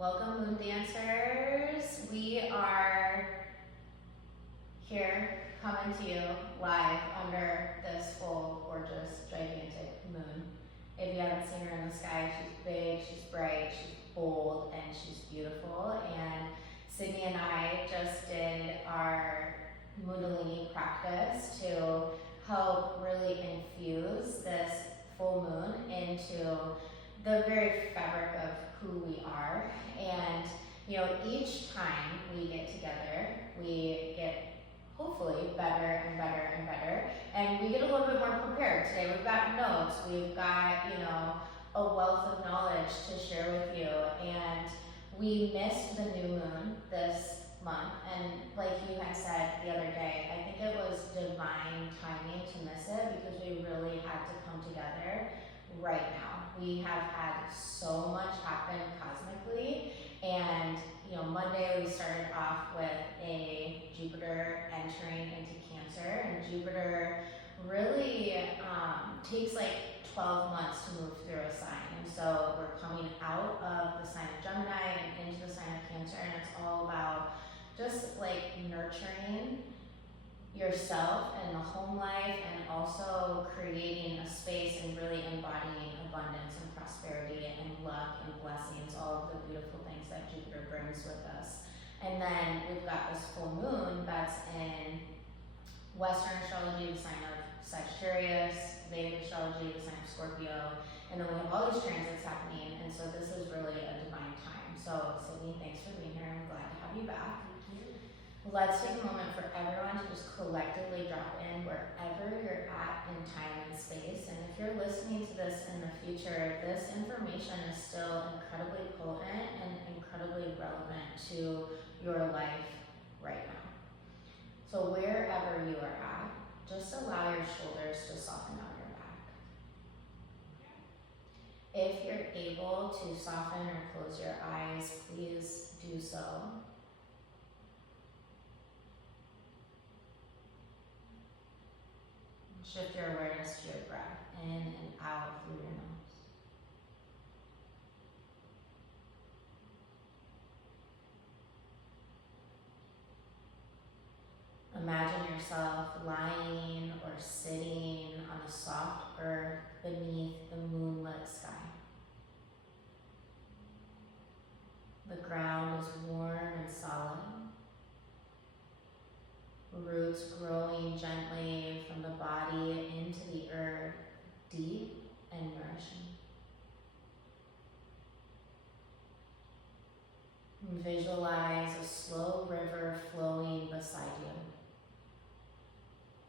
Welcome, Moon Dancers. We are here coming to you live under this full, gorgeous, gigantic moon. If you haven't seen her in the sky, she's big, she's bright, she's bold, and she's beautiful. And Sydney and I just did our Moondalini practice to help really infuse this full moon into the very fabric of who we are. And each time we get together, we get hopefully better and better and better, and we get a little bit more prepared. Today we've got notes, we've got a wealth of knowledge to share with you. And we missed the new moon this month, and like you had said the other day, I think it was divine timing to miss it because we really had to come together right now. We have had so much happen cosmically, and Monday we started off with a Jupiter entering into Cancer, and Jupiter really takes like 12 months to move through a sign. And so we're coming out of the sign of Gemini and into the sign of Cancer, and it's all about just like nurturing yourself and the home life, and also creating a space and really embodying abundance and prosperity and luck and blessings, all of the beautiful things that Jupiter brings with us. And then we've got this full moon that's in Western astrology, the sign of Sagittarius, Vedic astrology, the sign of Scorpio, and then we have all these transits happening, and so this is really a divine time. So Sydney, thanks for being here. I'm glad to have you back. Let's take a moment for everyone to just collectively drop in wherever you're at in time and space. And if you're listening to this in the future, this information is still incredibly potent and incredibly relevant to your life right now. So wherever you are at, just allow your shoulders to soften out your back. If you're able to soften or close your eyes, please do so. Shift your awareness to your breath, in and out through your nose. Imagine yourself lying or sitting on the soft earth beneath the moonlit sky. The ground is warm and solid. Roots growing gently from the body into the earth, deep and nourishing. Visualize a slow river flowing beside you.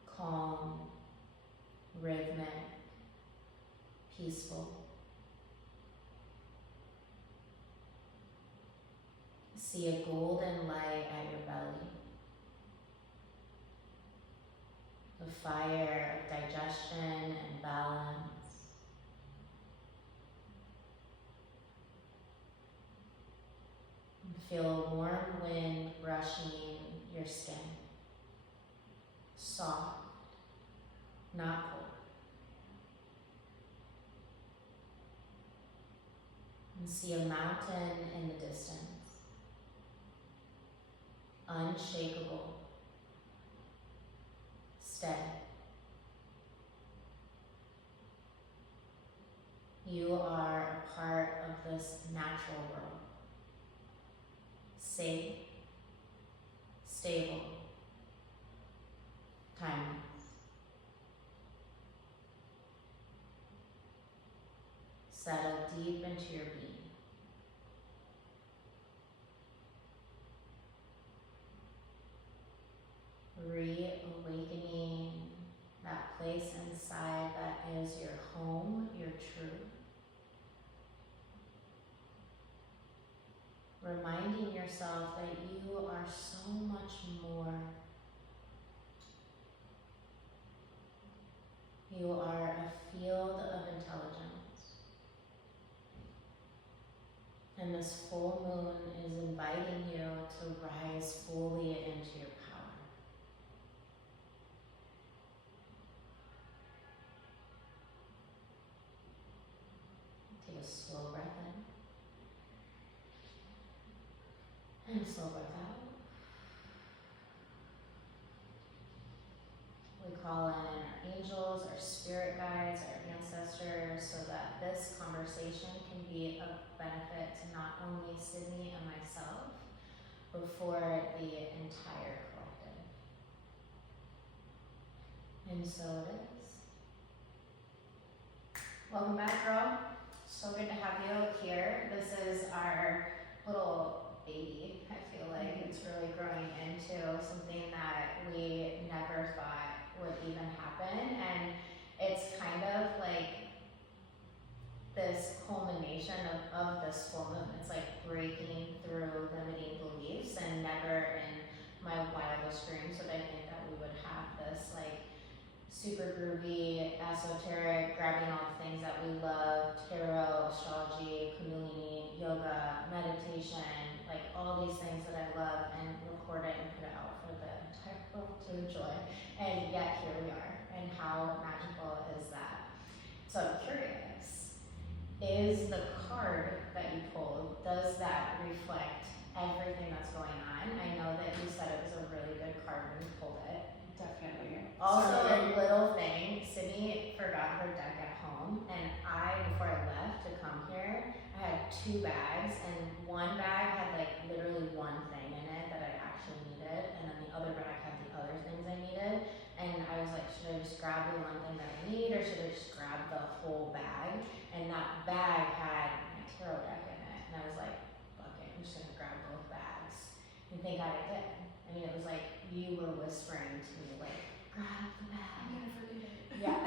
Calm, rhythmic, peaceful. See a golden light at your belly. The fire of digestion and balance. Feel a warm wind brushing your skin. Soft, not cold. And see a mountain in the distance. Unshakable. Steady. You are a part of this natural world. Safe, stable, timeless. Settle deep into your being. Reawakening that place inside that is your home, your truth. Reminding yourself that you are so much more. You are a field of intelligence. And this full moon is inviting you to rise fully into your power. Take a slow breath in. and slow breath out. We call in our angels, our spirit guides, our ancestors, so that this conversation can be of benefit to not only Sydney and myself, but for the entire collective. And so it is. Welcome back, girl. So good to have you here. This is our little baby. I feel like it's really growing into something that we never thought would even happen, and it's kind of like this culmination of this full moon. It's like breaking through limiting beliefs, and never in my wildest dreams would I think that we would have this like super groovy, esoteric, grabbing all the things that we love, tarot, astrology, kundalini, yoga, meditation, like all these things that I love, and record it and put it out for the entire world to enjoy. And yet here we are, and how magical is that? So I'm curious, is the card that you pulled, does that reflect everything that's going on? I know that you said it was a really good card when you pulled it. Definitely. Also, a little thing, Sydney forgot her deck at home, and before I left to come here, I had 2 bags, and one bag had like literally one thing in it that I actually needed, and then the other bag had the other things I needed, and I was like, should I just grab the one thing that I need, or should I just grab the whole bag? And that bag had my tarot deck in it, and I was like, fuck it, I'm just gonna grab both bags. And thank God I did. I mean, it was like you were whispering to me, like, grab the bag. I'm gonna forget it. Yeah.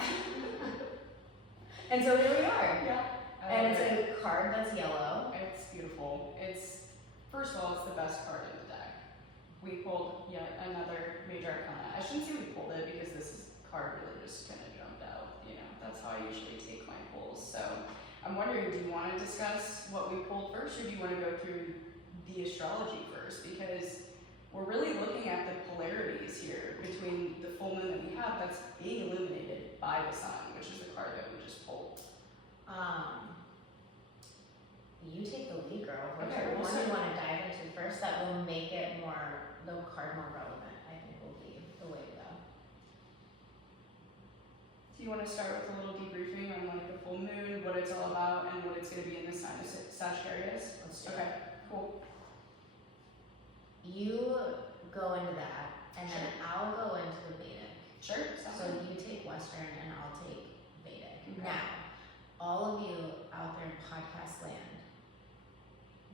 And so here we are. Yeah. And it's a card that's yellow. It's beautiful. First of all, it's the best card in the deck. We pulled yet another major arcana. I shouldn't say we pulled it because this card really just kind of jumped out. You know, that's how I usually take my pulls. So I'm wondering, do you want to discuss what we pulled first, or do you want to go through the astrology first? Because we're really looking at the polarities here between the full moon that we have that's being illuminated by the sun, which is the card that we just pulled. You take the lead, girl. Okay, Whichever one you want to dive into first, that will make it the card more relevant, I think will be the way to go. Do you want to start with a little debriefing on like the full moon, what it's all about, and what it's going to be in the sign of Sagittarius? Let's do it. Okay, cool. You go into that, and then I'll go into the Vedic. Sure. So you take Western, and I'll take Vedic. Okay. Now, all of you out there in podcast land,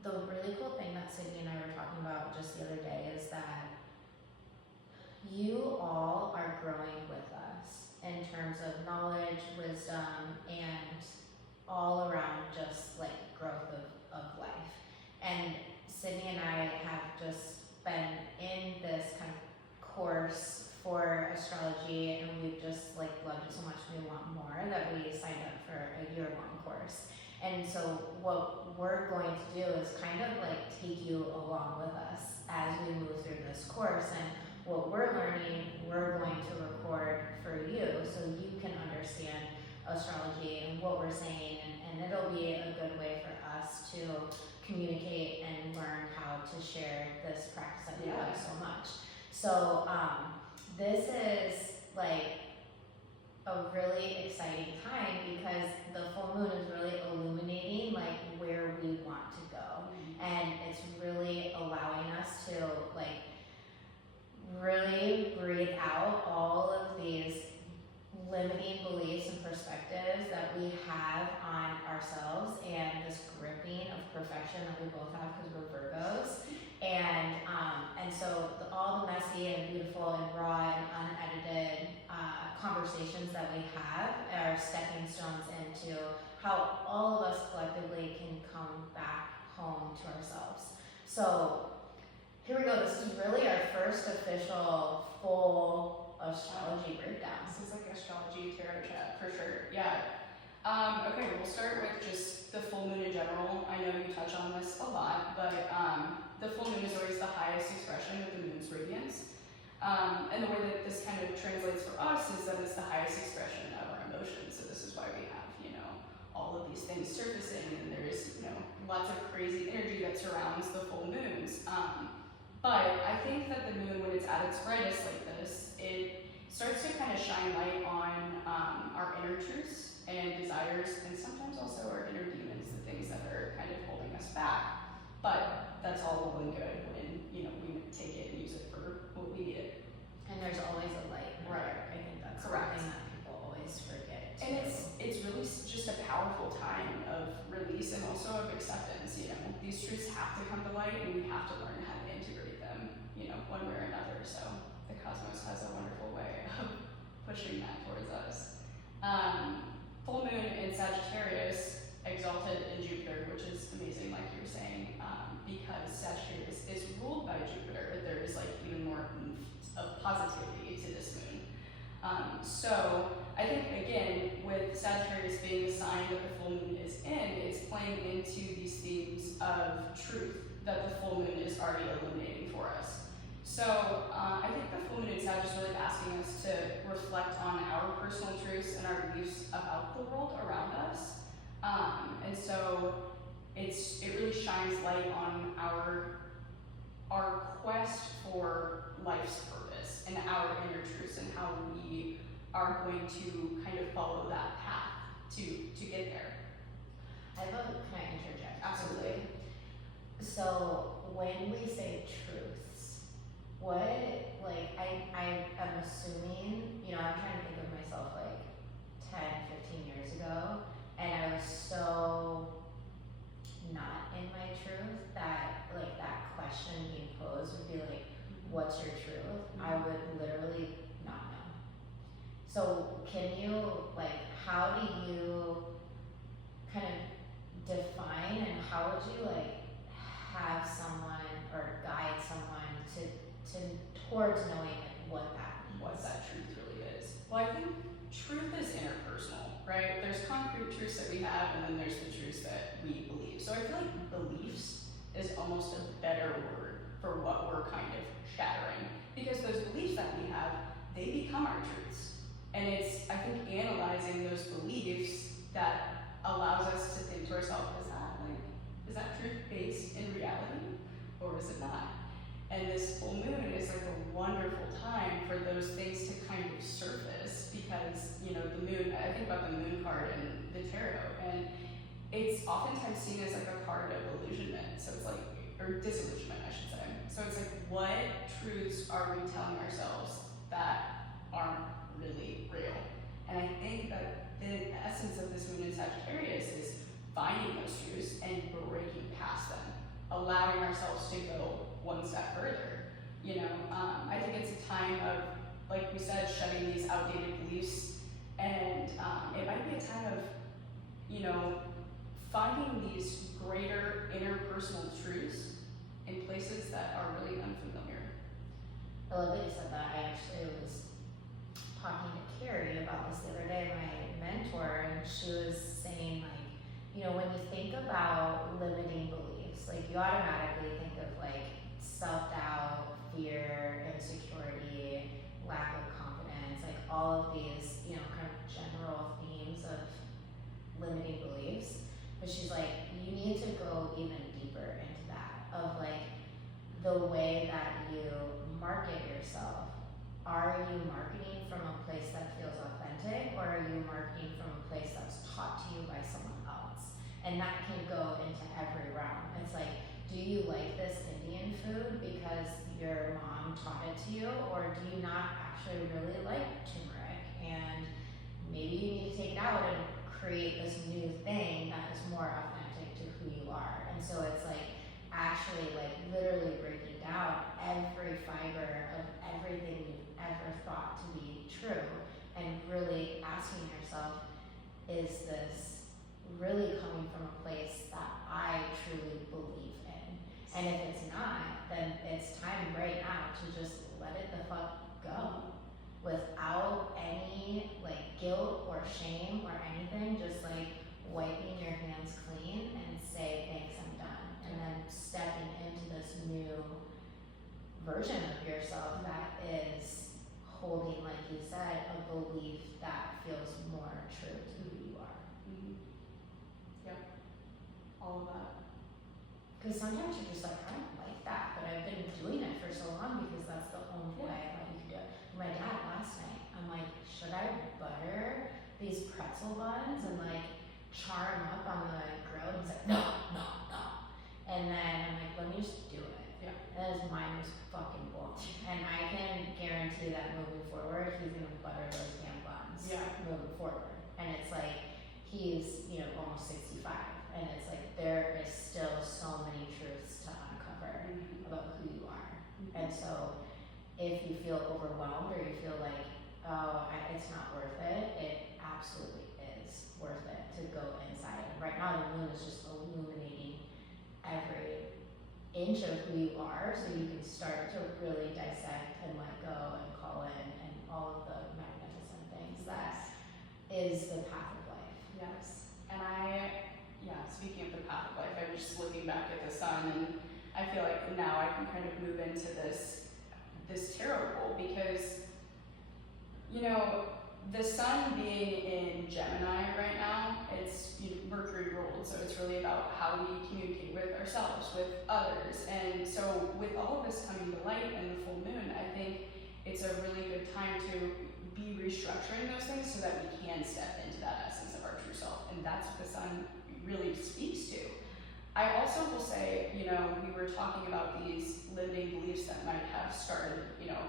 the really cool thing that Sydney and I were talking about just the other day is that you all are growing with us in terms of knowledge, wisdom, and all around just like growth of life. And Sydney and I have just been in this kind of course for astrology, and we've just like loved it so much, we want more, that we signed up for a year-long course. And so what we're going to do is kind of like take you along with us as we move through this course, and what we're learning, we're going to record for you so you can understand astrology and what we're saying, and it'll be a good way for us to communicate and learn how to share this practice that we love so much. So this is like a really exciting time because the full moon is really illuminating like where we want to go, and it's really allowing us to like really breathe out all of these limiting beliefs and perspectives that we have on ourselves, and this gripping of perfection that we both have because we're Virgos, and so all the messy and beautiful and raw and unedited conversations that we have are stepping stones into how all of us collectively can come back home to ourselves. So here we go. This is really our first official full astrology breakdown. This is like astrology tarot chat for sure. Yeah. Okay, we'll start with just the full moon in general. I know you touch on this a lot, but the full moon is always the highest expression of the moon's radiance. And the way that this kind of translates for us is that it's the highest expression of our emotions. So this is why we have, all of these things surfacing, and there's, lots of crazy energy that surrounds the full moons. But I think that the moon, when it's at its brightest like this, it starts to kind of shine light on our inner truths and desires, and sometimes also our inner demons, the things that are kind of holding us back. But that's all well and good when, you know, we take it and use it for what we need it. And there's always a light in the Right. dark. I think that's Correct. something that people always forget. And it's really just a powerful time of release and also of acceptance. You know, these truths have to come to light, and we have to learn how to integrate them, you know, one way or another. So the cosmos has a wonderful way of pushing that towards us. Full moon in Sagittarius, exalted in Jupiter, which is amazing, like you were saying, because Sagittarius is ruled by Jupiter. There is like even more of positivity to this moon. So I think, again, with Sagittarius being the sign that the full moon is in, it's playing into these themes of truth that the full moon is already illuminating for us. So I think the full moon in Sag is really asking us to reflect on our personal truths and our beliefs about the world around us. And so it really shines light on our quest for life's purpose and our inner truths and how we are going to kind of follow that path to get there. Can I interject? Absolutely. So when we say truths, what, like, I am assuming, you know, I'm trying to think of myself like 10, 15 years ago, and I was so not in my truth that, like, that question being posed would be like, what's your truth? I would literally not know. So can you, like, how do you kind of define, and how would you, like, have someone or guide someone to towards knowing, like, what that means? What that truth really is. Well, I think truth is interpersonal, right? There's concrete truths that we have, and then there's the truths that we believe. So I feel like beliefs is almost a better word for what we're kind of shattering, because those beliefs that we have, they become our truths. And it's, I think, analyzing those beliefs that allows us to think to ourselves, is that truth based in reality, or is it not? And this full moon is like a wonderful time for those things to kind of surface, because, you know, the moon, I think about the moon card in the tarot, and it's oftentimes seen as like a card of illusionment. So it's like, or disillusionment, I should say. So it's like, what truths are we telling ourselves that aren't really real? And I think that the essence of this moon in Sagittarius is finding those truths and breaking past them, allowing ourselves to go one step further. You know, I think it's a time of, like we said, shedding these outdated beliefs, and it might be a time of, you know, finding these greater interpersonal truths in places that are really unfamiliar. I love that you said that. I actually was talking to Carrie about this the other day, my mentor, and she was saying, like, you know, when you think about limiting beliefs, like, you automatically think of, like, self-doubt, fear, insecurity, lack of confidence, like, all of these, you know, kind of general themes of limiting beliefs. But she's like, you need to go even deeper into that, of, like, the way that you market yourself. Are you marketing from a place that feels authentic, or are you marketing from a place that's taught to you by someone else? And that can go into every realm. It's like, do you like this Indian food because your mom taught it to you, or do you not actually really like turmeric? And maybe you need to take it out and create this new thing that is more authentic to who you are. And so it's like, actually, like, literally breaking down every fiber of everything you've ever thought to be true, and really asking yourself, is this really coming from a place that I truly believe in? And if it's not, then it's time right now to just let it the fuck go, without any, like, guilt or shame or anything. Just, like, wiping your hands clean and say, thanks, I'm done. And then stepping into this new version of yourself that is holding, like you said, a belief that feels more true to who you are. Mm-hmm. Yep. All of that. Because sometimes you're just like, I don't like that, but I've been doing it pretzel buns and like char them up on the grill. He's like, no. And then I'm like, let me just do it. Yeah. And his mind was fucking blown. And I can guarantee that moving forward, he's gonna butter those damn buns. Yeah. Moving forward. And it's like, he's, you know, almost 65. And it's like, there is still so many truths to uncover about who you are. And so, if you feel overwhelmed or you feel like, oh, it's not worth it, it absolutely is worth it to go inside. And right now, the moon is just illuminating every inch of who you are, so you can start to really dissect and let go and call in and all of the magnificent things that is the path of life. Yes. And speaking of the path of life, I was just looking back at the sun, and I feel like now I can kind of move into this tarot pool, because, you know, the sun being in Gemini right now, it's Mercury ruled, so it's really about how we communicate with ourselves, with others. And so with all of this coming to light and the full moon, I think it's a really good time to be restructuring those things so that we can step into that essence of our true self. And that's what the sun really speaks to. I also will say, you know, we were talking about these limiting beliefs that might have started, you know,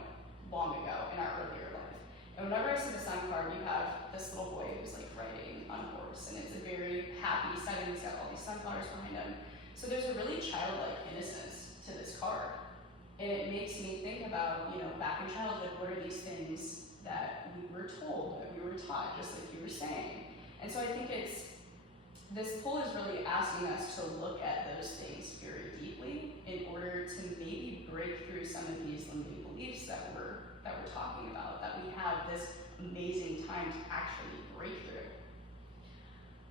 long ago in our earlier life. And whenever I see the sun card, you have this little boy who's like riding on a horse, and it's a very happy setting. He's got all these sunflowers behind him. So there's a really childlike innocence to this card. And it makes me think about, you know, back in childhood, what are these things that we were told, that we were taught, just like you were saying. And so I think this pull is really asking us to look at those things very deeply in order to maybe break through some of these limiting beliefs that we're talking about, that we have this amazing time to actually break through.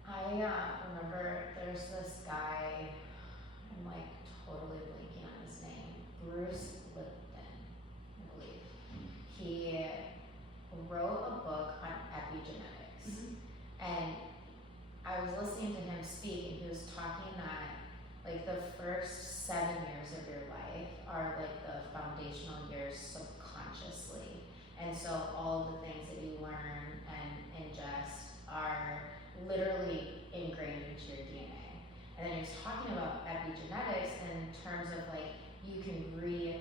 I remember there's this guy, I'm like totally blanking on his name, Bruce Lipton, I believe. He wrote a book on epigenetics. And I was listening to him speak, and he was talking that like the first 7 years of your life are like the foundational years subconsciously. And so all of the things that you learn and ingest are literally ingrained into your DNA. And then he was talking about epigenetics in terms of like you can literally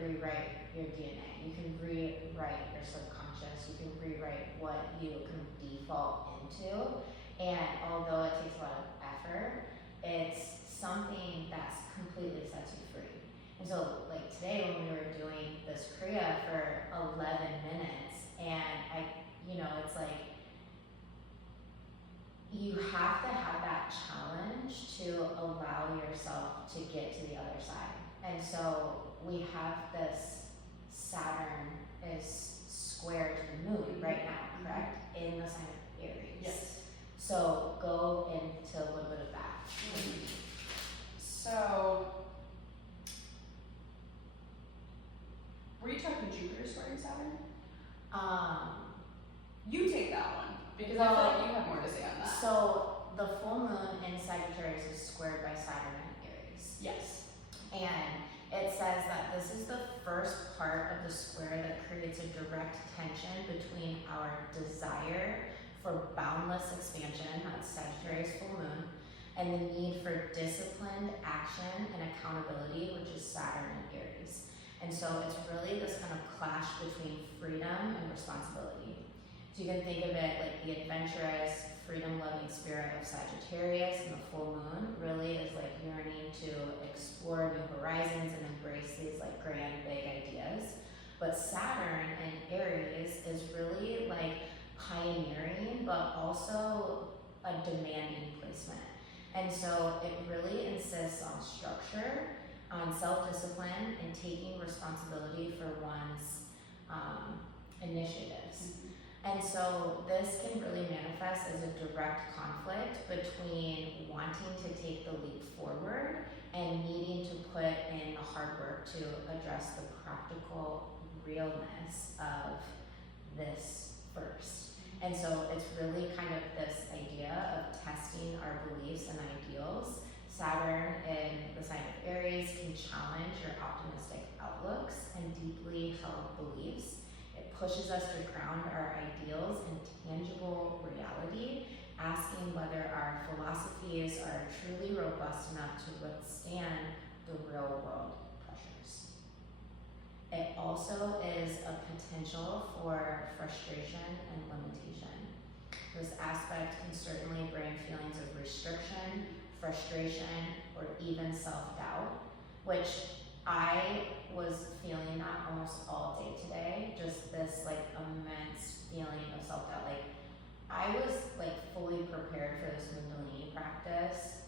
rewrite your DNA. You can rewrite your subconscious. You can rewrite what you can default into. And although it takes a lot of effort, it's something that's completely sets you free. And so like today when we were doing this Kriya for 11 minutes, and it's like you have to have that challenge to allow yourself to get to the other side. And so we have this Saturn is square to the moon right now, correct? In the sign of Aries. Yes. So go into a little bit of that. So, were you talking Jupiter squaring Saturn? You take that one, because I feel like you have more to say on that. So the full moon in Sagittarius is squared by Saturn and Aries. Yes. And it says that this is the first part of the square that creates a direct tension between our desire for boundless expansion, that's Sagittarius full moon, and the need for disciplined action and accountability, which is Saturn and Aries. And so it's really this kind of clash between freedom and responsibility. So you can think of it like the adventurous, freedom-loving spirit of Sagittarius, and the full moon really is like yearning to explore new horizons and embrace these like grand, big ideas. But Saturn and Aries is really like pioneering, but also a demanding placement. And so it really insists on structure, on self-discipline, and taking responsibility for one's initiatives. And so this can really manifest as a direct conflict between wanting to take the leap forward and needing to put in the hard work to address the practical realness of this first. And so it's really kind of this idea of testing our beliefs and ideals. Saturn in the sign of Aries can challenge your optimistic outlooks and deeply held beliefs. It pushes us to ground our ideals in tangible reality, asking whether our philosophies are truly robust enough to withstand the real world pressures. It also is a potential for frustration and limitation. This aspect can certainly bring feelings of restriction, frustration, or even self-doubt, which I was feeling that almost all day today, just this like immense feeling of self-doubt. Like I was like fully prepared for this Kundalini practice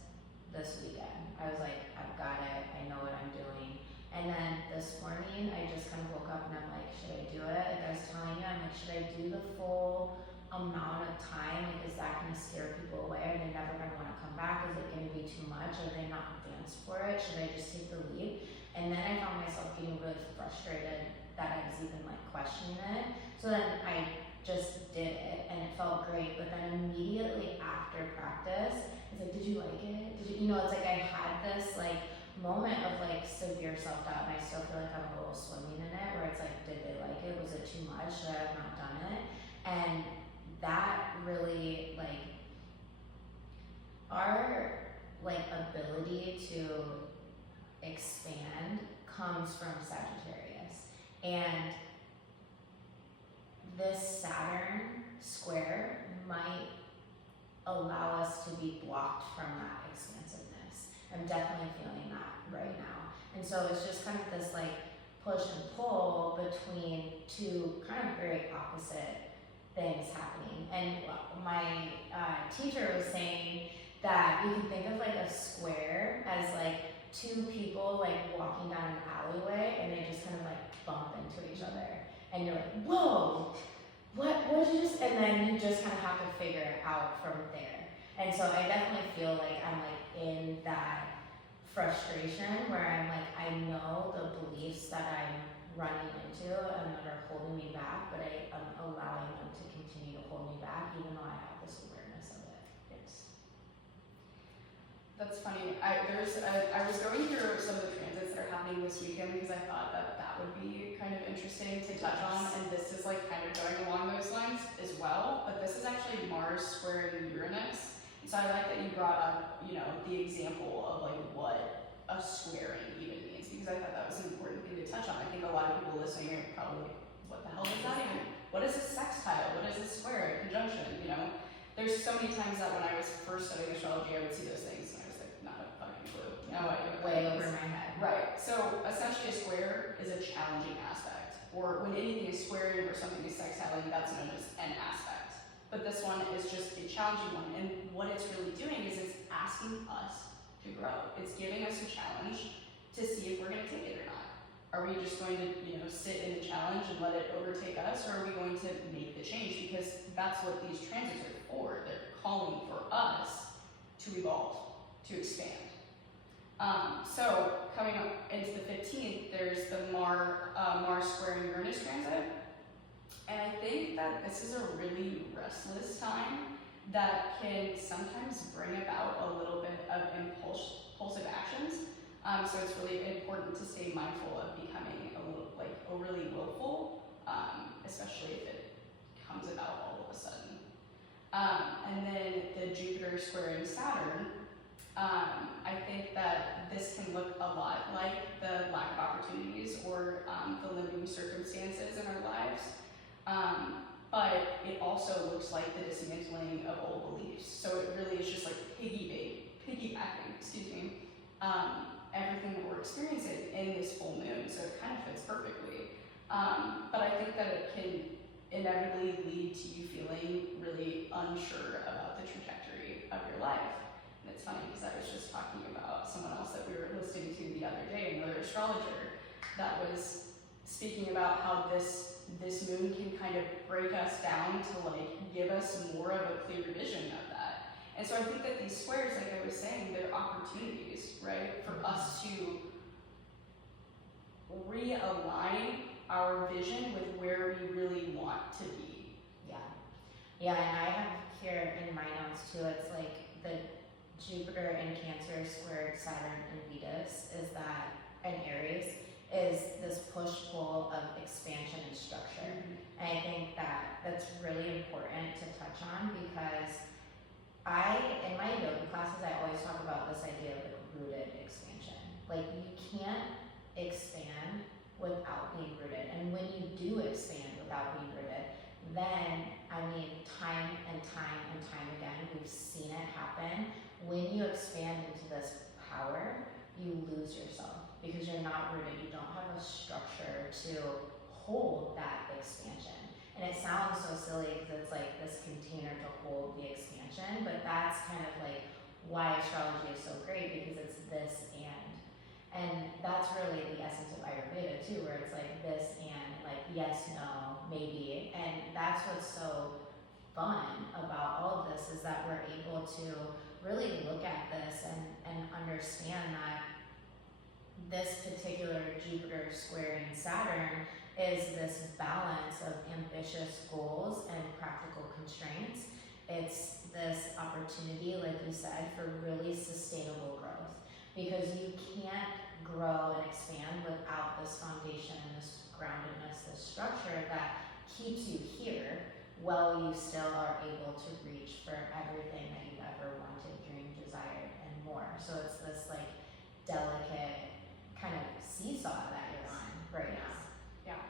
this weekend. I was like, I've got it, I know what I'm doing. And then this morning I just kind of woke up and I'm like, should I do it? Like I was telling you, I'm like, should I do the full amount of time? Like, is that gonna scare people away? Are they never gonna wanna come back? Is it gonna be too much? Are they not advanced for it? Should I just take the leap? And then I found myself getting really frustrated that I was even like questioning it. So then I just did it and it felt great. But then immediately after practice, it's like, did you like it? Did you, it's like I had this like moment of like severe self-doubt, and I still feel like I'm a little swimming in it, where it's like, did they like it? Was it too much? Should I have not done it? And that really like our like ability to expand comes from Sagittarius, and this Saturn square might allow us to be blocked from that expansiveness. I'm definitely feeling that right now. And so it's just kind of this like push and pull between two kind of very opposite things happening. And my teacher was saying that you can think of like a square as like two people like walking down an alleyway, and they just kind of like bump into each other. And you're like, whoa, what did you just, and then you just kind of have to figure it out from there. And so I definitely feel like I'm like in that frustration where I'm like, I know the beliefs that I'm running into and that are holding me back, but I am allowing them to continue to hold me back even though I have this awareness of it. That's funny. I was going through some of the transits that are happening this weekend because I thought that would be kind of interesting to touch on, and this is like kind of going along those lines as well. But this is actually Mars squaring Uranus, and so I like that you brought up, the example of like what a squaring even means, because I thought that was an important thing to touch on. I think a lot of people listening are probably like, what the hell is that even? What is a sextile? What is a square? A conjunction? There's so many times that when I was first studying astrology, I would see those things, and I was like, not a fucking clue. Way over my head. Right. So essentially, a square is a challenging aspect, or when anything is squaring or something is sextiling, that's known as an aspect. But this one is just a challenging one, and what it's really doing is it's asking us to grow. It's giving us a challenge to see if we're going to take it or not. Are we just going to, sit in the challenge and let it overtake us, or are we going to make the change? Because that's what these transits are for. They're calling for us to evolve, to expand. So coming up into the 15th, there's the Mars squaring Uranus transit. And I think that this is a really restless time that can sometimes bring about a little bit of impulsive actions. So it's really important to stay mindful of becoming a little like overly willful, especially if it comes about all of a sudden. And then the Jupiter squaring Saturn, I think that this can look a lot like the lack of opportunities or the limiting circumstances in our lives. But it also looks like the dismantling of old beliefs. So it really is just like piggybacking, everything that we're experiencing in this full moon. So it kind of fits perfectly. But I think that it can inevitably lead to you feeling really unsure about the trajectory of your life. And it's funny because I was just talking about someone else that we were listening to the other day, another astrologer, that was speaking about how this moon can kind of break us down to like give us more of a clear vision of that. And so I think that these squares, like I was saying, they're opportunities, right, for us to realign our vision with where we really want to be. Yeah, and I have here in my notes too, it's like the Jupiter in Cancer squared Saturn in Venus and Aries is this push-pull of expansion and structure. And I think that that's really important to touch on because in my yoga classes, I always talk about this idea of like rooted expansion. Like you can't expand without being rooted. And when you do expand without being rooted, then, I mean, time and time and time again, we've seen it happen. When you expand into this power, you lose yourself because you're not rooted. You don't have a structure to hold that expansion. And it sounds so silly because it's like this container to hold the expansion, but that's kind of like why astrology is so great because it's this and that's really the essence of Ayurveda too, where it's like this and like yes, no, maybe, and that's what's so fun about all of this is that we're able to really look at this and understand that this particular Jupiter squaring Saturn is this balance of ambitious goals and practical constraints. It's this opportunity, like you said, for really sustainable growth because you can't grow and expand without this foundation and this groundedness, this structure that keeps you here while you still are able to reach for everything that you've ever wanted, dreamed, desired, and more. So it's this like delicate kind of seesaw that you're on right now. Yeah.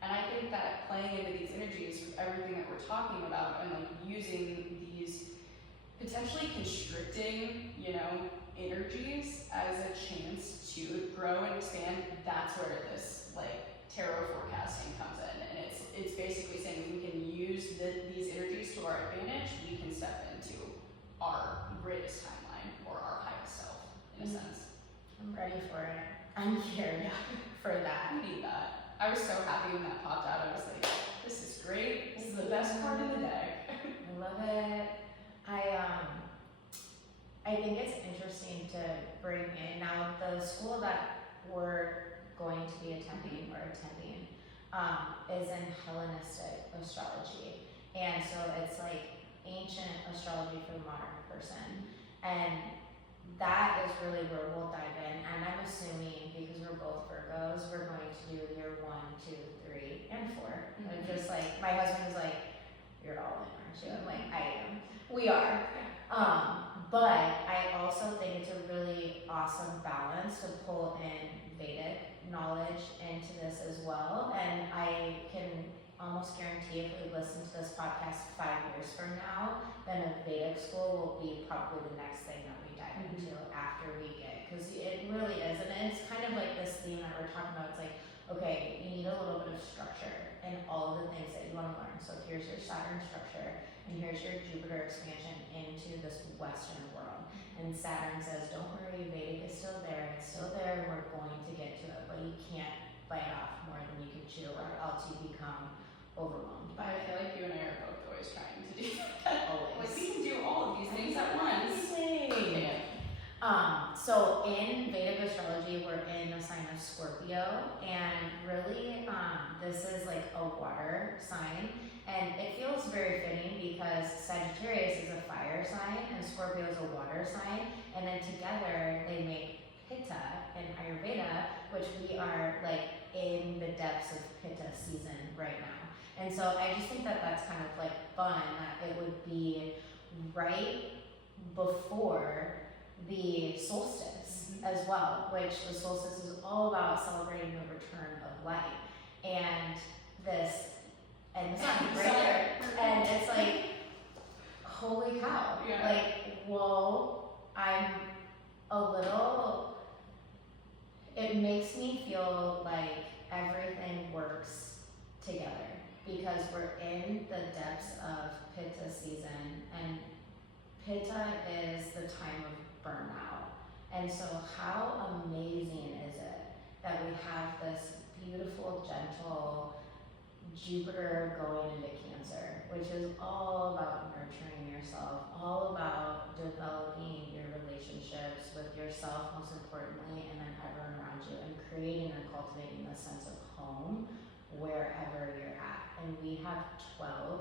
And I think that playing into these energies with everything that we're talking about and like using these potentially constricting, energies as a chance to grow and expand, that's where this like tarot forecasting comes in. And it's basically saying we can use these energies to our advantage, we can step into our greatest timeline or our highest self in a sense. I'm ready for it. I'm here for that. We need that. I was so happy when that popped out. I was like, this is great. This is the best card in the deck. I love it. I think it's interesting to bring in now the school that we're going to be attending is in Hellenistic astrology, and so it's like ancient astrology for the modern person, and that is really where we'll dive in. And I'm assuming because we're both Virgos, we're going to do year 1, 2, 3, and 4. And just like my husband was like, "You're all in, aren't you?" I'm like, "I am." We are. But I also think it's a really awesome balance to pull in Vedic knowledge into this as well. And I can almost guarantee if we listen to this podcast 5 years from now, then a Vedic school will be probably the next thing that we dive into after we get, because it really is. And it's kind of like this theme that we're talking about. It's like, okay, you need a little bit of structure in all of the things that you want to learn. So here's your Saturn structure, and here's your Jupiter expansion into this Western world. And Saturn says, don't worry, Vedic is still there. It's still there. We're going to get to it, but you can't bite off more than you can chew, or else you become overwhelmed by I it. feel like you and I are both always trying to do that. Always. Like we can do all of these things at once. Amazing. So in Vedic astrology, we're in the sign of Scorpio, and really, this is like a water sign, and it feels very fitting because Sagittarius is a fire sign and Scorpio is a water sign, and then together they make Pitta in Ayurveda, which we are like in the depths of Pitta season right now. And so I just think that that's kind of like fun that it would be right before the solstice as well, which the solstice is all about celebrating the return of light. And the sun right there. And it's like, holy cow. Yeah. Like, whoa, it makes me feel like everything works together because we're in the depths of Pitta season, and Pitta is the time of burnout. And so how amazing is it that we have this beautiful, gentle Jupiter going into Cancer, which is all about nurturing yourself, all about developing your relationships with yourself, most importantly, and then everyone around you, and creating and cultivating a sense of home wherever you're at. And we have 12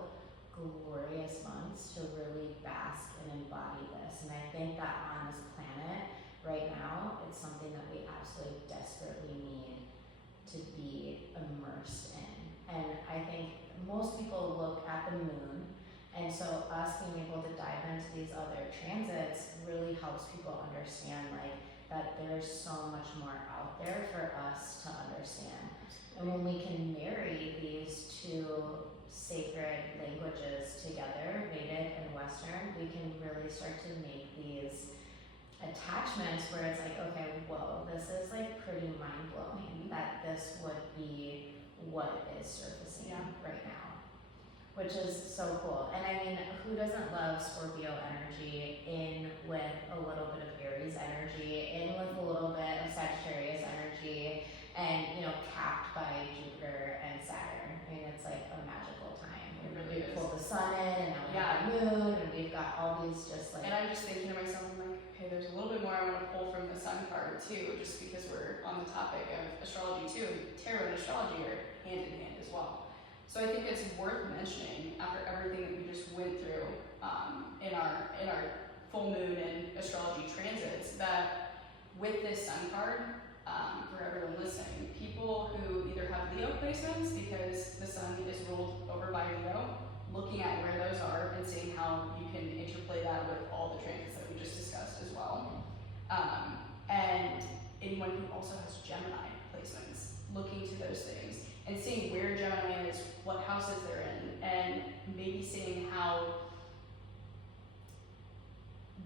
glorious months to really bask and embody this. And I think that on this planet right now, it's something that we absolutely desperately need to be immersed in. And I think most people look at the moon, and so us being able to dive into these other transits really helps people understand like that there's so much more out there for us to understand. And when we can marry these two sacred languages together, Vedic and Western, we can really start to make these attachments where it's like, okay, whoa, this is like pretty mind-blowing that this would be what is surfacing right now, which is so cool. And I mean, who doesn't love Scorpio energy in with a little bit of Aries energy, in with a little bit of Sagittarius energy, and you know, capped by Jupiter and Saturn. I mean, it's like a magical time. It really is. Pull the sun in, and now we have the moon, and we've got all these just like. And I'm just thinking to myself, I'm like, okay, there's a little bit more I want to pull from the sun card too, just because we're on the topic of astrology too. Tarot and astrology are hand in hand as well. So I think it's worth mentioning after everything that we just went through in our full moon and astrology transits, that with this sun card, for everyone listening, people who either have Leo placements because the sun is ruled over by Leo, looking at where those are and seeing how you can interplay that with all the transits that we just discussed as well. And anyone who also has Gemini placements, looking to those things and seeing where Gemini is, what houses they're in, and maybe seeing how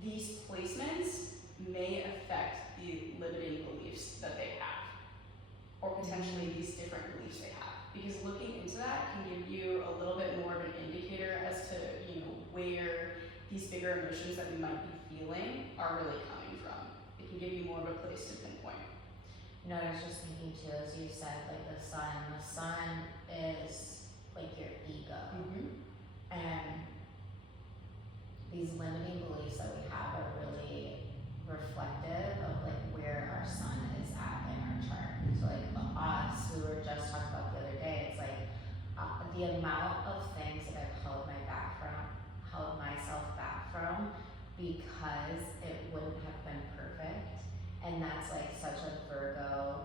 these placements may affect the limiting beliefs that they have, or potentially these different beliefs they have. Because looking into that can give you a little bit more of an indicator as to, you know, where these bigger emotions that we might be feeling are really coming from. It can give you more of a place to pinpoint. You know, I was just thinking too, as you said, like the sun is like your ego. And these limiting beliefs that we have are really reflective of like where our sun is at in our chart. So like us, we were just talking about the other day, it's like the amount of things that I've held myself back from because it wouldn't have been perfect. And that's like such a Virgo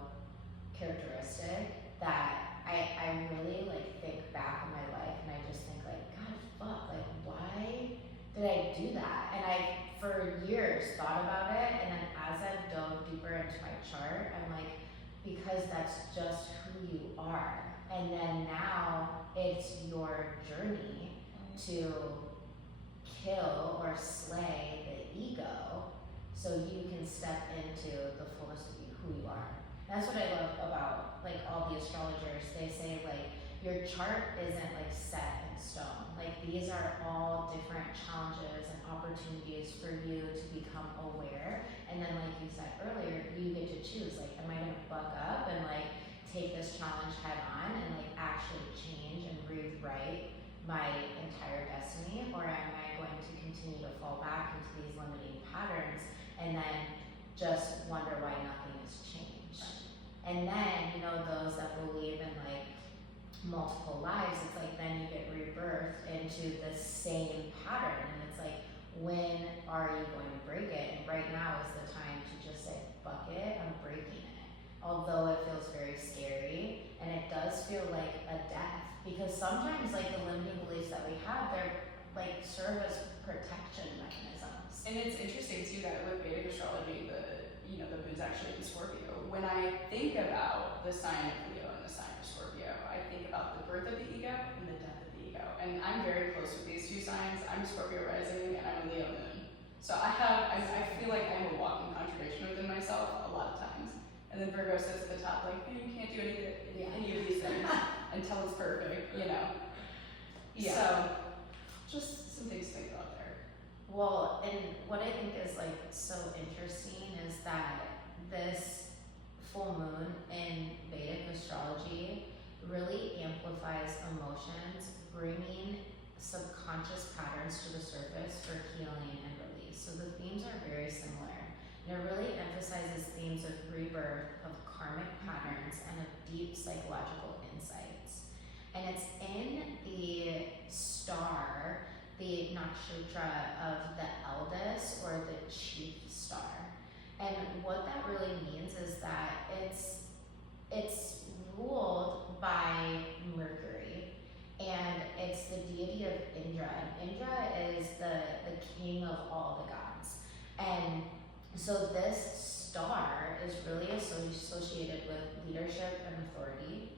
characteristic that I really like think back in my life and I just think like, God, fuck, like why did I do that? And I, for years, thought about it, and then as I've dove deeper into my chart, I'm like, because that's just who you are. And then now it's your journey to kill or slay the ego so you can step into the fullness of who you are. And that's what I love about like all the astrologers. They say like your chart isn't like set in stone. Like these are all different challenges and opportunities for you to become aware. And then like you said earlier, you get to choose like, am I gonna buck up and like take this challenge head on and like actually change and rewrite my entire destiny, or am I going to continue to fall back into these limiting patterns and then just wonder why nothing has changed? And then, you know, those that believe in like multiple lives, it's like then you get rebirthed into the same pattern, and it's like, when are you going to break it? And right now is the time to just say, fuck it, I'm breaking it. Although it feels very scary, and it does feel like a death, because sometimes like the limiting beliefs that we have, they're like serve as protection mechanisms. And it's interesting too that with Vedic astrology, the moon's actually in Scorpio. When I think about the sign of Leo and the sign of Scorpio, I think about the birth of the ego and the death of the ego. And I'm very close with these two signs. I'm Scorpio rising and I'm a Leo moon. So I feel like I'm a walking contradiction within myself a lot of times. And then Virgo says at the top, like, hey, you can't do any of these things until it's perfect, you know? Yeah. So, just some things to think about there. Well, and what I think is like so interesting is that this full moon in Vedic astrology really amplifies emotions, bringing subconscious patterns to the surface for healing and release. So the themes are very similar. And it really emphasizes themes of rebirth, of karmic patterns, and of deep psychological insights. And it's in the star, the nakshatra of the eldest or the chief star. And what that really means is that it's it's ruled by Mercury, and it's the deity of Indra. And Indra is the king of all the gods. And so this star is really associated with leadership and authority.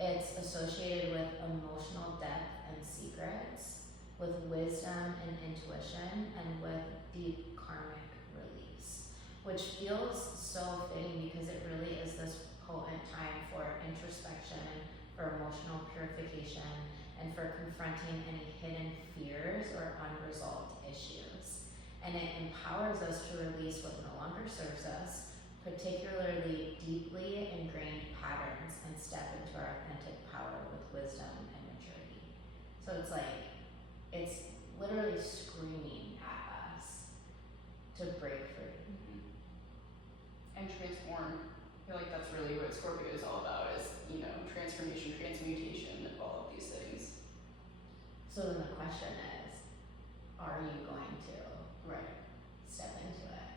It's associated with emotional depth and secrets, with wisdom and intuition, and with deep karmic release, which feels so fitting because it really is this potent time for introspection, for emotional purification, and for confronting any hidden fears or unresolved issues. And it empowers us to release what no longer serves us, particularly deeply ingrained patterns, and step into our authentic power with wisdom and maturity. So it's like, it's literally screaming at us to break free. Mm-hmm. And transform. I feel like that's really what Scorpio is all about, is, you know, transformation, transmutation of all of these things. So then the question is, are you going to Right. step into it?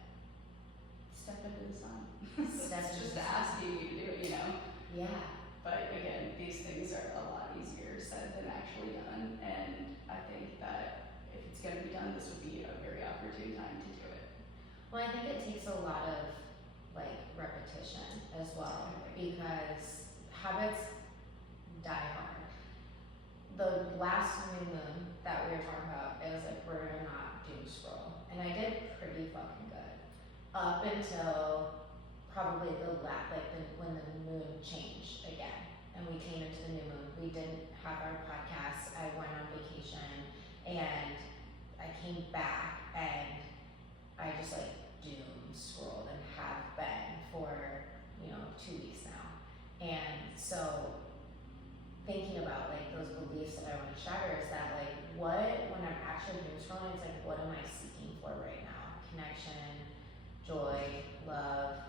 Step into the sun. Step It's into just the asking you to do it, you know? Yeah. But again, these things are a lot easier said than actually done, and I think that if it's going to be done, this would be a very opportune time to do it. Well, I think it takes a lot of like repetition as well, because habits die hard. The last new moon that we were talking about, it was like, we're gonna not doom scroll, and I did pretty fucking good up until probably when the moon changed again and we came into the new moon. We didn't have our podcast. I went on vacation and I came back and I just like doom scrolled and have been for 2 weeks now. And so thinking about like those beliefs that I want to shatter is that like, when I'm actually doom scrolling, it's like, what am I seeking for right now? Connection, joy, love,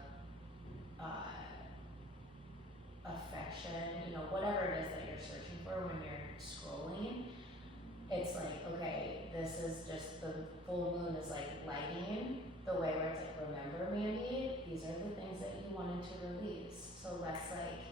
affection, whatever it is that you're searching for when you're scrolling. It's like, okay, this is just the full moon is like lighting the way where it's like, remember, Mandy, these are the things that you wanted to release. So let's like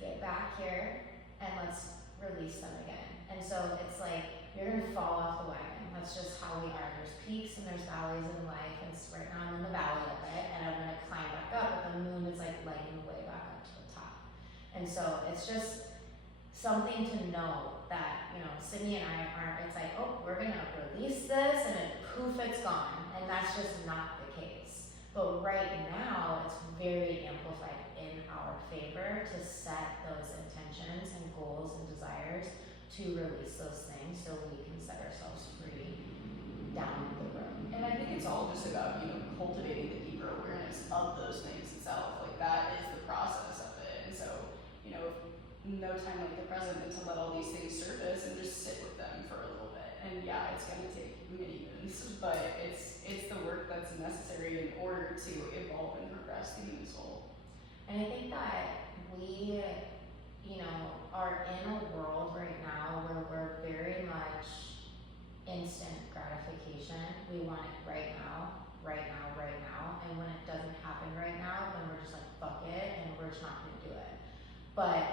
get back here and let's release them again. And so it's like, you're gonna fall off the wagon. That's just how we are. There's peaks and there's valleys in life, and right now I'm in the valley of it, and I'm gonna climb back up, but the moon is like lighting the way back up to the top. And so it's just something to know that, Sydney and I aren't, it's like, oh, we're gonna release this, and then poof, it's gone. And that's just not the case. But right now, it's very amplified in our favor to set those intentions and goals and desires to release those things so we can set ourselves free down the road. And I think it's all just about, cultivating the deeper awareness of those things itself. Like, that is the process of it. And so, no time like the present and to let all these things surface and just sit with them for a little bit. And yeah, it's gonna take many moons, but it's the work that's necessary in order to evolve and progress the human soul. And I think that we, are in a world right now where we're very much instant gratification. We want it right now, right now, right now. And when it doesn't happen right now, then we're just like, fuck it, and we're just not gonna do it. But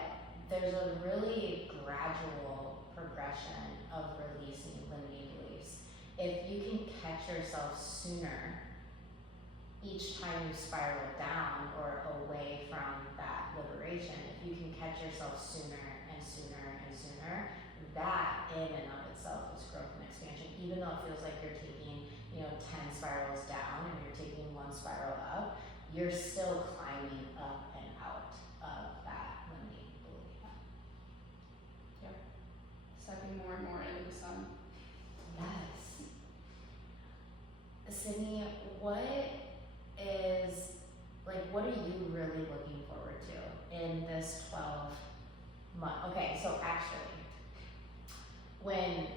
there's a really gradual progression of releasing limiting beliefs. If you can catch yourself sooner, each time you spiral down or away from that liberation, if you can catch yourself sooner and sooner and sooner, that in and of itself is growth and expansion. Even though it feels like you're taking, 10 spirals down and you're taking one spiral up, you're still climbing up and out of that limiting belief. Yep. Stepping more and more into the sun. Yes. Sydney, what are you really looking forward to in this 12 month? Okay, so actually, when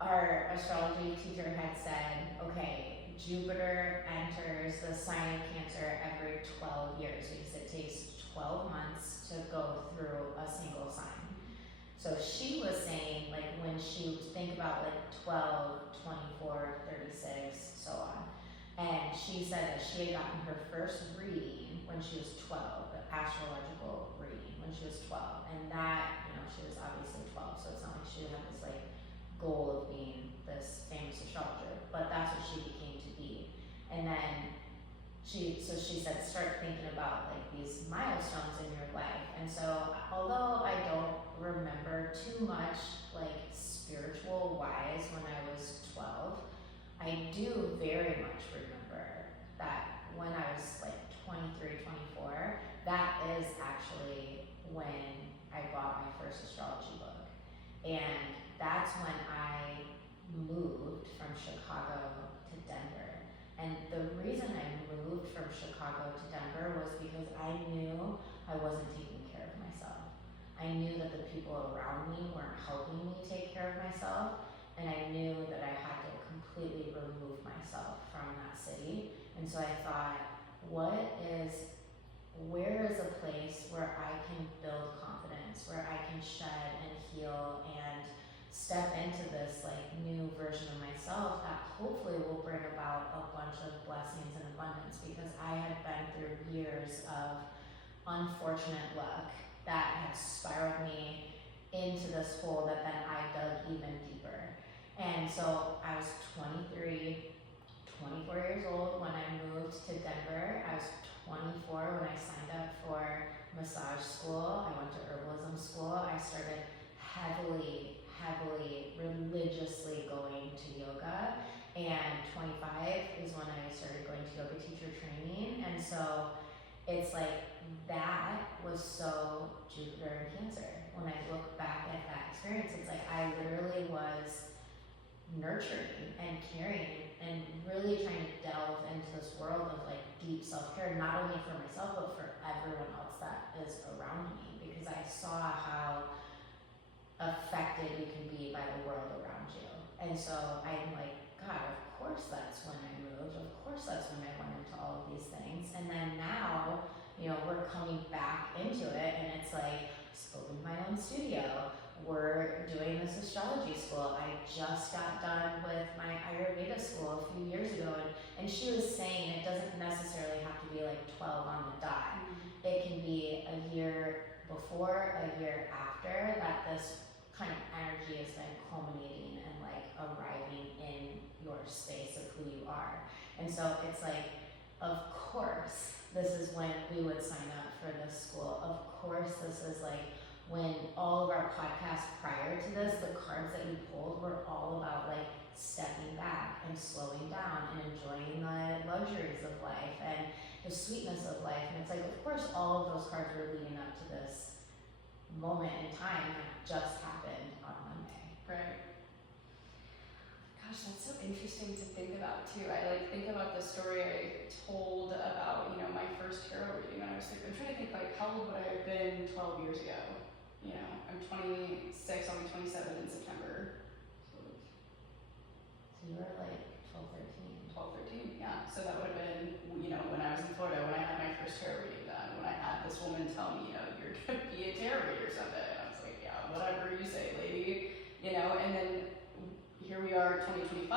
our astrology teacher had said, okay, Jupiter enters the sign of Cancer every 12 years because it takes 12 months to go through a single sign. So she was saying, like, when she would think about like 12, 24, 36, so on. And she said that she had gotten her first reading when she was 12, the astrological reading when she was 12. And that, you know, she was obviously 12, so it's not like she had this like goal of being this famous astrologer, but that's what she became to be. And then she said, start thinking about like these milestones in your life. And so although I don't remember too much like spiritual wise when I was 12, I do very much remember that when I was like 23, 24, that is actually when I bought my first astrology book. And that's when I moved from Chicago to Denver. And the reason I moved from Chicago to Denver was because I knew I wasn't taking care of myself. I knew that the people around me weren't helping me take care of myself, and I knew that I had to completely remove myself from that city. And so I thought, where is a place where I can build confidence, where I can shed and heal and step into this like new version of myself that hopefully will bring about a bunch of blessings and abundance, because I had been through years of unfortunate luck that had spiraled me into this hole that then I dug even deeper. And so I was 24 years old when I moved to Denver. I was 24 when I signed up for massage school. I went to herbalism school. I started heavily religiously going to yoga, and 25 is when I started going to yoga teacher training. And so it's like that was so Jupiter and Cancer. When I look back at that experience, it's like I literally was nurturing and caring and really trying to delve into this world of like deep self-care, not only for myself but for everyone else that is around me, because I saw how affected you can be by the world around you. And so I'm like, God, of course that's when I moved, of course that's when I went into all of these things. And then now, you know, we're coming back into it, and it's like, just opened my own studio, we're doing this astrology school. I just got done with my Ayurveda school a few years ago, and she was saying it doesn't necessarily have to be like 12 on the dot. It can be a year before, a year after, that this kind of energy has been culminating and like arriving in your space of who you are. And so it's like, of course, this is when we would sign up for this school. Of course, this is like when all of our podcasts prior to this, the cards that we pulled were all about like stepping back and slowing down and enjoying the luxuries of life and the sweetness of life. And it's like, of course, all of those cards were leading up to this moment in time that just happened on Monday. Right. Gosh, that's so interesting to think about too. I like think about the story I told about, you know, my first tarot reading when I was like, I'm trying to think like how old would I have been 12 years ago? You know, I'm 26, I'll be 27 in September. So you were like 12, 13. Yeah. So that would have been, you know, when I was in Florida, when I had my first tarot reading done, when I had this woman tell me, you know, you're gonna be a tarot reader someday. And I was like, yeah, whatever you say, lady. You know, and then here we are, 2025,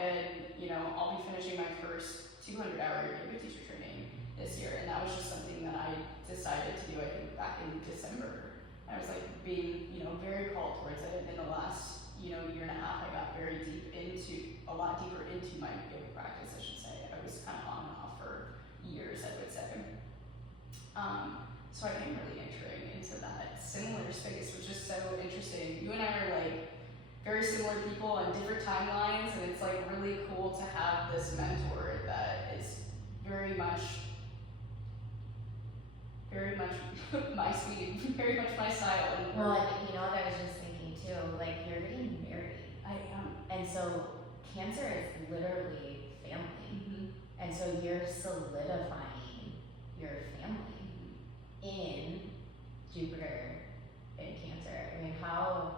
and you know, I'll be finishing my first 200-hour yoga teacher training this year, and that was just something that I decided to do. I think back in December. I was like being, you know, very called towards it. In the last, you know, year and a half, I got a lot deeper into my yoga practice, I should say. I was kind of on and off for years, I would say. So I am really entering into that similar space, which is so interesting. You and I are like very similar people on different timelines, and it's like really cool to have this mentor that is very much my speed, very much my style. Well, and you know what I was just thinking too, like you're getting married. I am. And so Cancer is literally family. Mm-hmm. And so you're solidifying your family in Jupiter and Cancer. I mean, how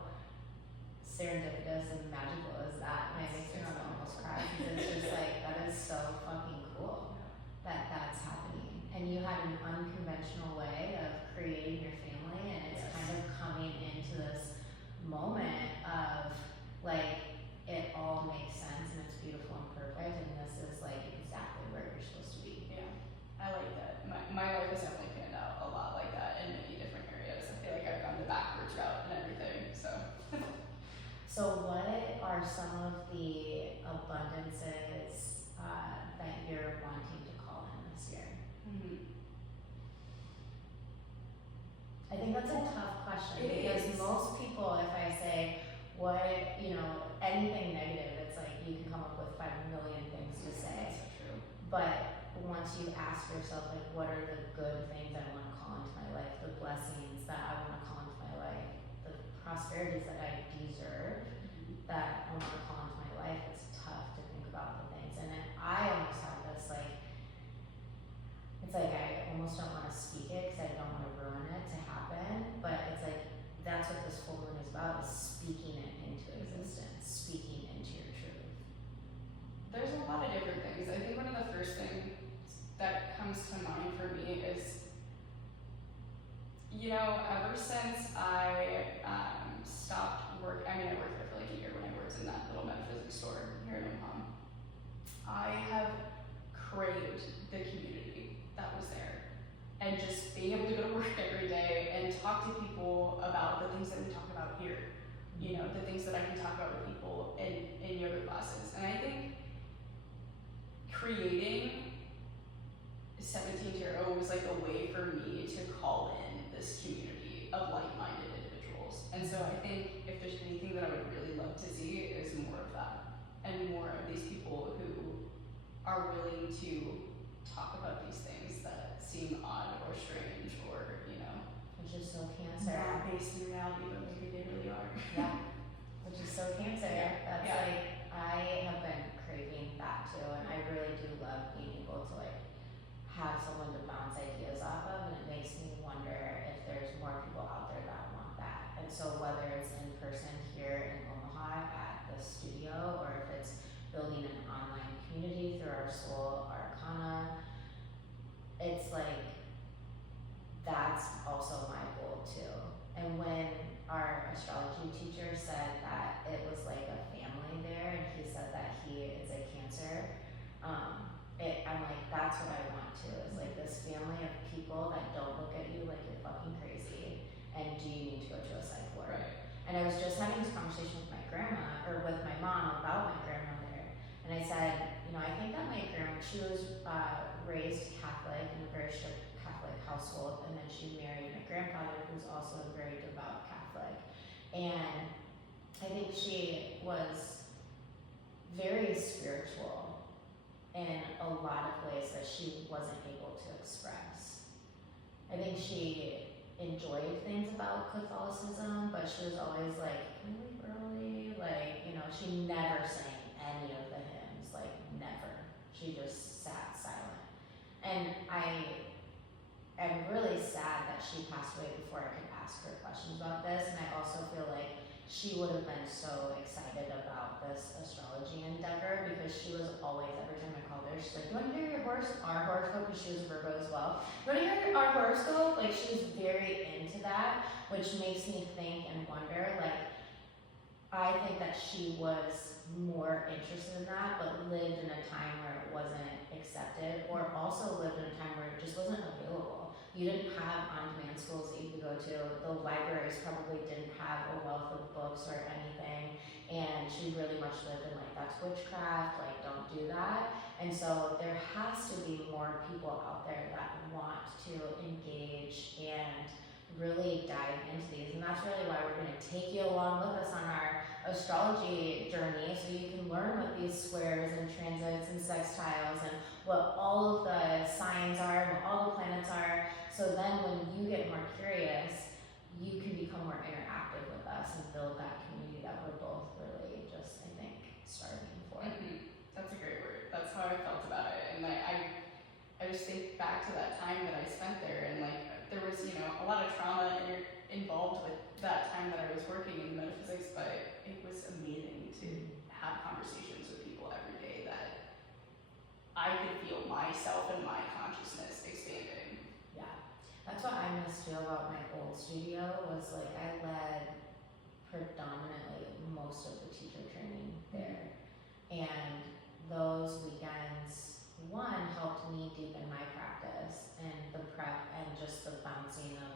serendipitous and magical is that? And it makes me want to almost cry, because it's just like, that is so fucking cool that that's happening. And you had an unconventional way of creating your family, and it's kind of coming into this moment of like, it all makes sense and it's beautiful and perfect, and this is like exactly where you're supposed to be. Yeah, I like that. My question. It Because is. most people, if I say, what, anything negative, it's like you can come up with 5 million things to say. That's so true. But once you ask yourself, like, what are the good things I want to call into my life, the blessings that I want to call into my life, the prosperities that I deserve, that I want to call into my life, it's tough to think about the things. And then I almost have this, like, it's like I almost don't want to speak it because I don't want to ruin it to happen. But it's like, that's what this full moon is about, is speaking it into existence, speaking into your truth. There's a lot of different things. I think one of the first things that comes to mind for me is, ever since I stopped work, I worked there for like a year when I worked in that little metaphysics store here in Omaha. I have craved the community that was there. And just being able to go to work every day and talk to people about the things that we talk about here. The things that I can talk about with people in yoga classes. And I think creating 17 Tarot was like a way for me to call in this community of like-minded individuals. And so I think if there's anything that I would really love to see is more of that. And more of these people who are willing to talk about these things that seem odd or strange or, Which is so Cancer. not based in reality, but maybe they really are. Yeah. Which is so Cancer. Yeah. That's Yeah. like, I have been craving that too, and I really do love being able to like have someone to bounce ideas off of, and it makes me wonder if there's more people out there that want that. And so whether it's in person here in Omaha at the studio, or if it's building an online community through our Soul Arcana, it's like, that's also my goal too. And when our astrology teacher said that it was like a family there, and he said that he is a Cancer, I'm like, that's what I want too, is like this family of people that don't look at you like you're fucking crazy, and do you need to go to a psych ward? Right. And I was just having this conversation with my grandma, or with my mom, about my grandmother, and I said, I think that my grandma, she was raised Catholic in a very strict Catholic household, and then she married my grandfather, who's also a very devout Catholic. And I think she was very spiritual in a lot of ways that she wasn't able to express. I think she enjoyed things about Catholicism, but she was always like, can we leave early? Like, she never sang any of the hymns, like never. She just sat silent. And I'm really sad that she passed away before I could ask her questions about this, and I also feel like she would have been so excited about this astrology endeavor, because she was always, every time I called her, she's like, you want to hear our horoscope? Because she was a Virgo as well. You want to hear our horoscope? Like, she was very into that, which makes me think and wonder, like, I think that she was more interested in that, but lived in a time where it wasn't accepted, or also lived in a time where it just wasn't available. You didn't have on-demand schools that you could go to. The libraries probably didn't have a wealth of books or anything, and she really much lived in like, that's witchcraft, like don't do that. And so there has to be more people out there that want to engage and really dive into these, and that's really why we're going to take you along with us on our astrology journey, so you can learn what these squares and transits and sextiles and what all of the signs are and what all the planets are, so then when you get more curious, you can become more interactive with us and build that community that we're both really just, I think, starving for. That's a great word. That's how I felt about it. And I just think back to that time that I spent there, and like there was, a lot of trauma involved with that time that I was working in metaphysics, but it was amazing to have conversations with people every day that I could feel myself and my consciousness expanding. Yeah, that's what I missed too about my old studio, was like I led predominantly most of the teacher training there, and those weekends, one, helped me deepen my practice and the prep and just the bouncing of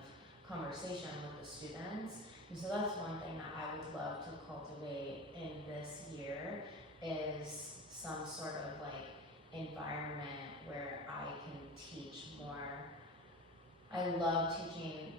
conversation with the students. And so that's one thing that I would love to cultivate in this year, is some sort of like environment where I can teach more. I love teaching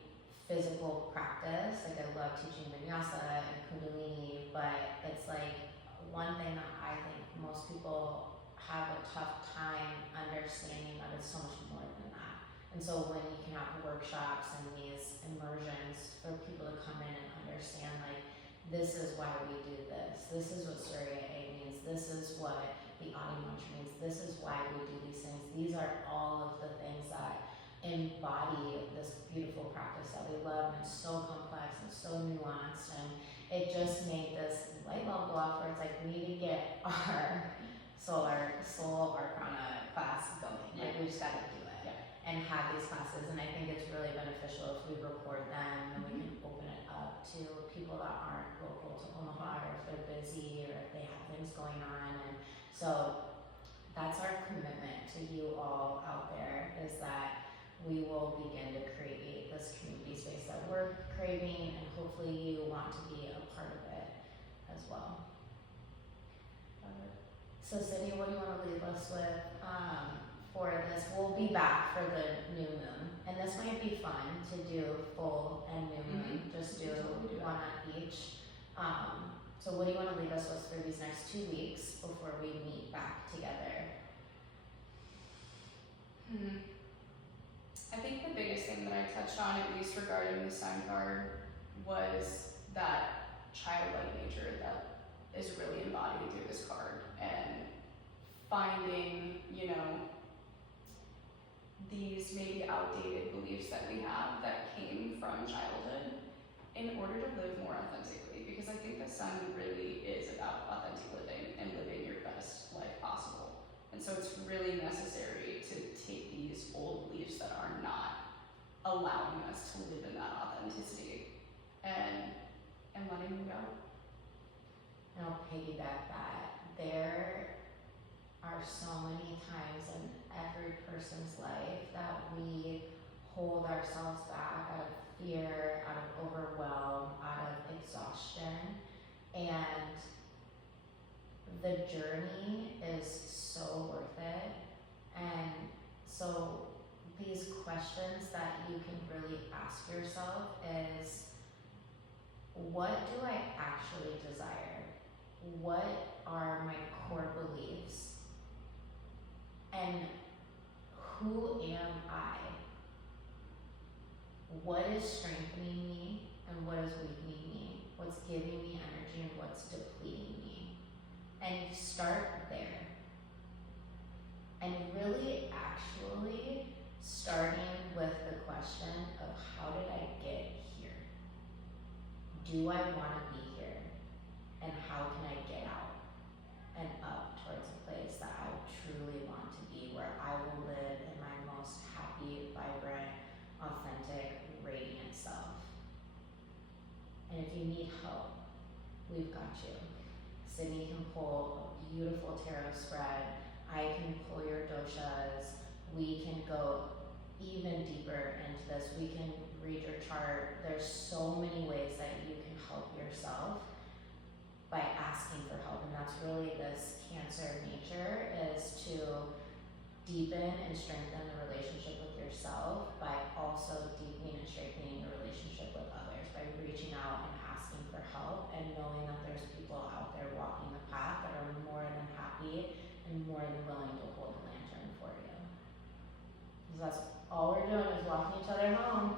physical practice. Like I love teaching vinyasa and kundalini, but it's like one thing that I think most people have a tough time understanding that it's so much more than that. And so when you can have workshops and these immersions for people to come in and understand, like, this is why we do this. This is what Surya A means. This is what the Adi mantra means. This is why we do these things. These are all of the things that embody this beautiful practice that we love, and it's so complex and so nuanced, and it just made this light bulb go off where it's like we need to get our soul arcana class going. Like we just gotta do it and have these classes, and I think it's really beneficial if we record them and we can open it up to people that aren't local to Omaha, or if they're busy or if they have things going on. And so that's our commitment to you all out there, is that we will begin to create this community space that we're craving, and hopefully you want to be a part of it as well. So Sydney, what do you want to leave us with for this? We'll be back for the new moon, and this might be fun to do full and new moon, just do one on each. So what do you want to leave us with for these next 2 weeks before we meet back together? I think the biggest thing that I touched on, at least regarding the sun card, was that childlike nature that is really embodied through this card, and finding, these maybe outdated beliefs that we have that came from childhood in order to live more authentically, because I think the sun really is about authentic living and living your best life possible. And so it's really necessary to take these old beliefs that are not allowing us to live in that authenticity and letting them go. And I'll piggyback that. There are so many times in every person's life that we hold ourselves back out of fear, out of overwhelm, out of exhaustion, and the journey is so worth it. And so these questions that you can really ask yourself is, what do I actually desire? What are my core beliefs? And who am I? What is strengthening me and what is weakening me? What's giving me energy and what's depleting me? And start there. And really actually starting with the question of, how did I get here? Do I want to be here? And how can I get out and up towards a place that I truly want to be, where I will live in my most happy, vibrant, authentic, radiant self? And if you need help, we've got you. Sydney can pull a beautiful tarot spread. I can pull your doshas. We can go even deeper into this. We can read your chart. There's so many ways that you can help yourself by asking for help. And that's really this Cancer nature, is to deepen and strengthen the relationship with yourself by also deepening and strengthening the relationship with others, by reaching out and asking for help, and knowing that there's people out there walking the path that are more than happy and more than willing to hold the lantern for you. Because that's all we're doing, is walking each other home.